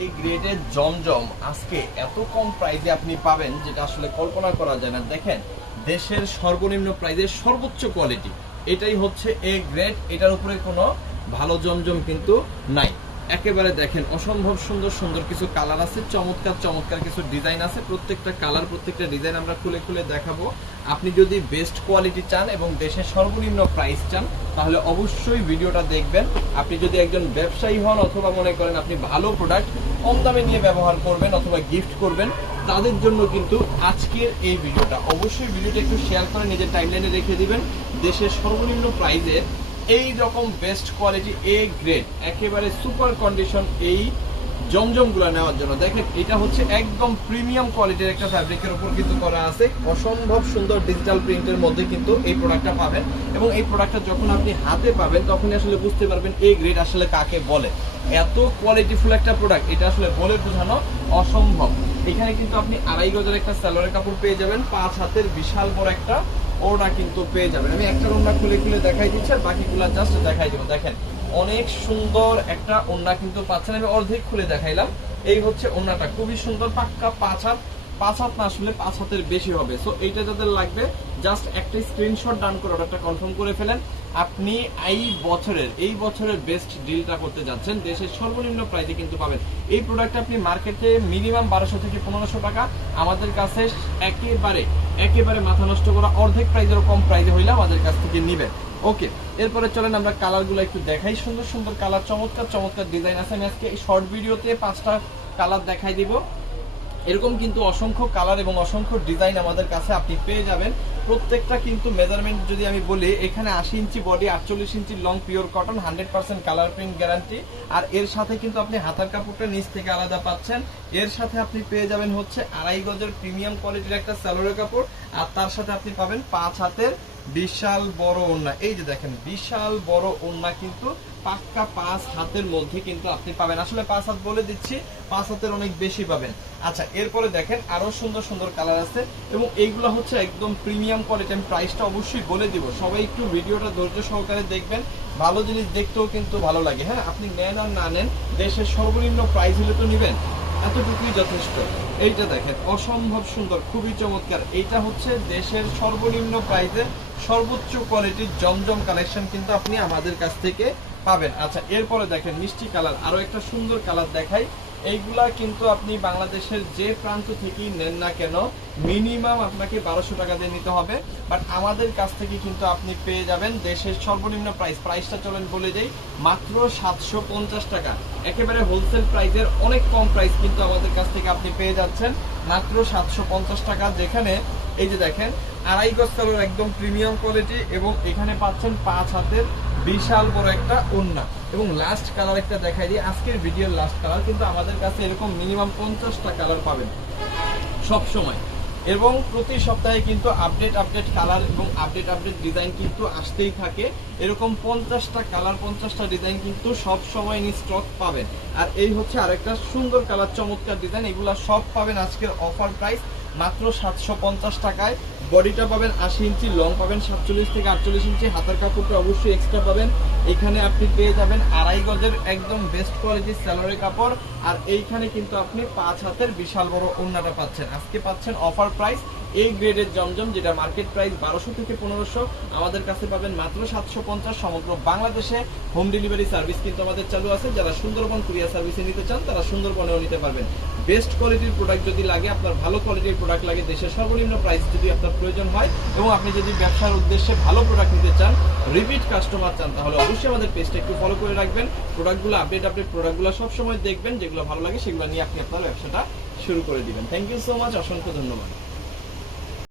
এই গ্রেডের জমজম আজকে এত কম প্রাইজে আপনি পাবেন যেটা আসলে কল্পনা করা যায় না। দেখেন, দেশের সর্বনিম্ন প্রাইজের সর্বোচ্চ কোয়ালিটি এটাই হচ্ছে এ গ্রেড এটার উপরে কোনো ভালো জমজম কিন্তু নাই। একেবারে দেখেন, অসম্ভব সুন্দর সুন্দর কিছু কালার আছে, চমৎকার চমৎকার কিছু ডিজাইন আছে। প্রত্যেকটা কালার প্রত্যেকটা ডিজাইন আমরা খুলে খুলে দেখাবো। আপনি যদি বেস্ট কোয়ালিটি চান এবং দেশের সর্বনিম্ন প্রাইস চান, তাহলে অবশ্যই ভিডিওটা দেখবেন। আপনি যদি একজন ব্যবসায়ী হন অথবা মনে করেন আপনি ভালো প্রোডাক্ট কম দামে নিয়ে ব্যবহার করবেন অথবা গিফট করবেন, তাদের জন্য কিন্তু আজকের এই ভিডিওটা অবশ্যই ভিডিওটা একটু শেয়ার করে নিজের টাইমলাইনে রেখে দিবেন। দেশের সর্বনিম্ন প্রাইজের এই রকম বেস্ট কোয়ালিটি এ গ্রেড একেবারে সুপার কন্ডিশন এই জমজমগুলো নেওয়ার জন্য। দেখেন, এটা হচ্ছে একদম প্রিমিয়াম কোয়ালিটির একটা ফ্যাব্রিকের উপর কিন্তু করা আছে। অসম্ভব সুন্দর ডিজিটাল প্রিন্টের মধ্যে কিন্তু এই প্রোডাক্টটা পাবেন। এবং এই প্রোডাক্টটা যখন আপনি হাতে পাবেন তখনই আসলে বুঝতে পারবেন এই গ্রেড আসলে কাকে বলে। এত কোয়ালিটিফুল একটা প্রোডাক্ট এটা আসলে বলে বোঝানো অসম্ভব। এখানে কিন্তু আপনি আড়াই গজের একটা স্যালোয়ারের কাপড় পেয়ে যাবেন, পাঁচ হাতের বিশাল বড় একটা ওটা কিন্তু পেয়ে যাবেন। আমি একটা ওড়না খুলে খুলে দেখাই দিচ্ছি, আর বাকিগুলো জাস্ট দেখাই দেবো। দেখেন অনেক সুন্দর একটা ওড়না কিন্তু পাচ্ছেন। আমি অর্ধেক খুলে দেখাইলাম। এই হচ্ছে ওড়নাটা। খুবই সুন্দর, পাক্কা পাঁচ পাঁচ হাত না আসলে পাঁচ হাতের বেশি হবে। সো এইটা যাদের লাগবে জাস্ট একটা স্ক্রিনশট ডান করে অর্ডারটা কনফার্ম করে ফেলেন। আপনি এই বছরের এই বছরের বেস্ট ডিলটা করতে যাচ্ছেন, দেশের সর্বনিম্ন প্রাইসে কিন্তু পাবেন। এই প্রোডাক্ট আপনি মার্কেটে মিনিমাম বারোশো থেকে পনেরোশো টাকা, আমাদের কাছে একেবারে একেবারে মাথা নষ্ট করা অর্ধেক প্রাইজেরও কম প্রাইজে হইলে আমাদের কাছ থেকে নিবেন। ওকে এরপরে চলেন আমরা কালারগুলো একটু দেখাই। সুন্দর সুন্দর কালার চমৎকার চমৎকার ডিজাইন আছে আমি আজকে। এই শর্ট ভিডিওতে পাঁচটা কালার দেখাই দিব। এরকম কিন্তু অসংখ্য কালার এবং অসংখ্য ডিজাইন আমাদের কাছে আপনি পেয়ে যাবেন। প্রত্যেকটা কিন্তু মেজারমেন্ট যদি আমি বলি, এখানে আশি ইঞ্চি বডি আটচল্লিশ ইঞ্চি long pure cotton hundred percent colour print guarantee আর এর সাথে কিন্তু আপনি হাতার কাপড়টা নিচ থেকে আলাদা পাচ্ছেন। এর সাথে আপনি পেয়ে যাবেন হচ্ছে আড়াই গজের প্রিমিয়াম কোয়ালিটির একটা স্যালোরের কাপড়। আর তার সাথে আপনি পাবেন পাঁচ হাতের বিশাল বড় ওড়না। এই যে দেখেন, বিশাল বড় ওড়না কিন্তু পাক্কা পাঁচ হাতের মধ্যে কিন্তু আপনি পাবেন। আসলে পাঁচ হাত বলে দিচ্ছি, পাঁচ হাতের অনেক বেশি পাবেন। আচ্ছা এরপরে দেখেন আরও সুন্দর সুন্দর কালার আছে এবং এইগুলো হচ্ছে একদম প্রিমিয়াম কোয়ালিটি। আমি প্রাইসটা অবশ্যই বলে দিব। সবাই একটু ভিডিওটা ধৈর্য সহকারে দেখবেন। ভালো জিনিস দেখতেও কিন্তু ভালো লাগে। হ্যাঁ আপনি নেন আর না নেন, দেশের সর্বনিম্ন প্রাইস হলে তো নেবেন। এতটুকুই যথেষ্ট। এইটা দেখেন, অসম্ভব সুন্দর, খুবই চমৎকার। এইটা হচ্ছে দেশের সর্বনিম্ন প্রাইসে সর্বোচ্চ কোয়ালিটির জমজম কালেকশন কিন্তু আপনি আমাদের কাছ থেকে পাবেন। আচ্ছা এরপরে দেখেন মিষ্টি কালার আরও একটা সুন্দর কালার দেখাই। এইগুলা কিন্তু আপনি বাংলাদেশের যে প্রান্ত থেকেই নেন না কেন, মিনিমাম আপনাকে বারোশো টাকা দিয়ে নিতে হবে। বাট আমাদের কাছ থেকে কিন্তু আপনি পেয়ে যাবেন দেশের সর্বনিম্ন প্রাইস প্রাইসটা চলেন বলে দেই, মাত্র সাতশো পঞ্চাশ টাকা। একেবারে হোলসেল প্রাইসের অনেক কম প্রাইস কিন্তু আমাদের কাছ থেকে আপনি পেয়ে যাচ্ছেন, মাত্র সাতশো পঞ্চাশ টাকা। যেখানে, এই যে দেখেন, আড়াই গজ একদম প্রিমিয়াম কোয়ালিটি এবং এখানে পাচ্ছেন পাঁচ হাতের বিশাল বড় একটা ওন্না এবং লাস্ট কালার একটা দেখাই দিই। আজকের ভিডিওর লাস্ট কালার কিন্তু আমাদের কাছে এরকম মিনিমাম পঞ্চাশটা কালার পাবেন। সব সময়। এবং প্রতি সপ্তাহে কিন্তু আপডেট আপডেট কালার এবং আপডেট আপডেট ডিজাইন কিন্তু আসতেই থাকে। এরকম পঞ্চাশটা কালার পঞ্চাশটা ডিজাইন কিন্তু সব সময় ইন স্টক পাবেন। আর এই হচ্ছে আরেকটা সুন্দর কালার চমৎকার ডিজাইন এগুলা সব পাবেন আজকের অফার প্রাইস মাত্র সাতশো পঞ্চাশ টাকায়। বডিটা পাবেন আশি ইঞ্চি লং পাবেন সাতচল্লিশ থেকে আটচল্লিশ ইঞ্চি, হাতার কাপড়টা অবশ্যই এক্সট্রা পাবেন। এখানে আপনি পেয়ে যাবেন আড়াই গজের একদম বেস্ট কোয়ালিটির স্যালোরি কাপড়। আর এইখানে কিন্তু আপনি পাঁচ হাতের বিশাল বড় ওড়নাটা পাচ্ছেন। আজকে পাচ্ছেন অফার প্রাইস এই গ্রেডের জমজম, যেটা মার্কেট প্রাইস বারোশো থেকে পনেরোশো। আমাদের কাছে পাবেন মাত্র সাতশো পঞ্চাশ সমগ্র বাংলাদেশে। হোম ডেলিভারি সার্ভিস কিন্তু আমাদের চালু আছে। যারা সুন্দরবন কুরিয়ার সার্ভিসে নিতে চান, তারা সুন্দরবনেও নিতে পারবেন। বেস্ট কোয়ালিটির প্রোডাক্ট যদি লাগে, আপনার ভালো কোয়ালিটির প্রোডাক্ট লাগে, দেশের সর্বনিম্ন প্রাইস যদি আপনার প্রয়োজন হয়, এবং আপনি যদি ব্যবসার উদ্দেশ্যে ভালো প্রোডাক্ট নিতে চান রিপিট কাস্টমার চান, তাহলে অবশ্যই আমাদের পেজটা একটু ফলো করে রাখবেন। প্রোডাক্টগুলো আপডেট আপডেট প্রোডাক্টগুলো সবসময় দেখবেন, যেগুলো ভালো লাগে, সেগুলো নিয়ে আপনি আপনার ব্যবসাটা শুরু করে দিবেন। থ্যাংক ইউ সো মাচ অসংখ্য ধন্যবাদ।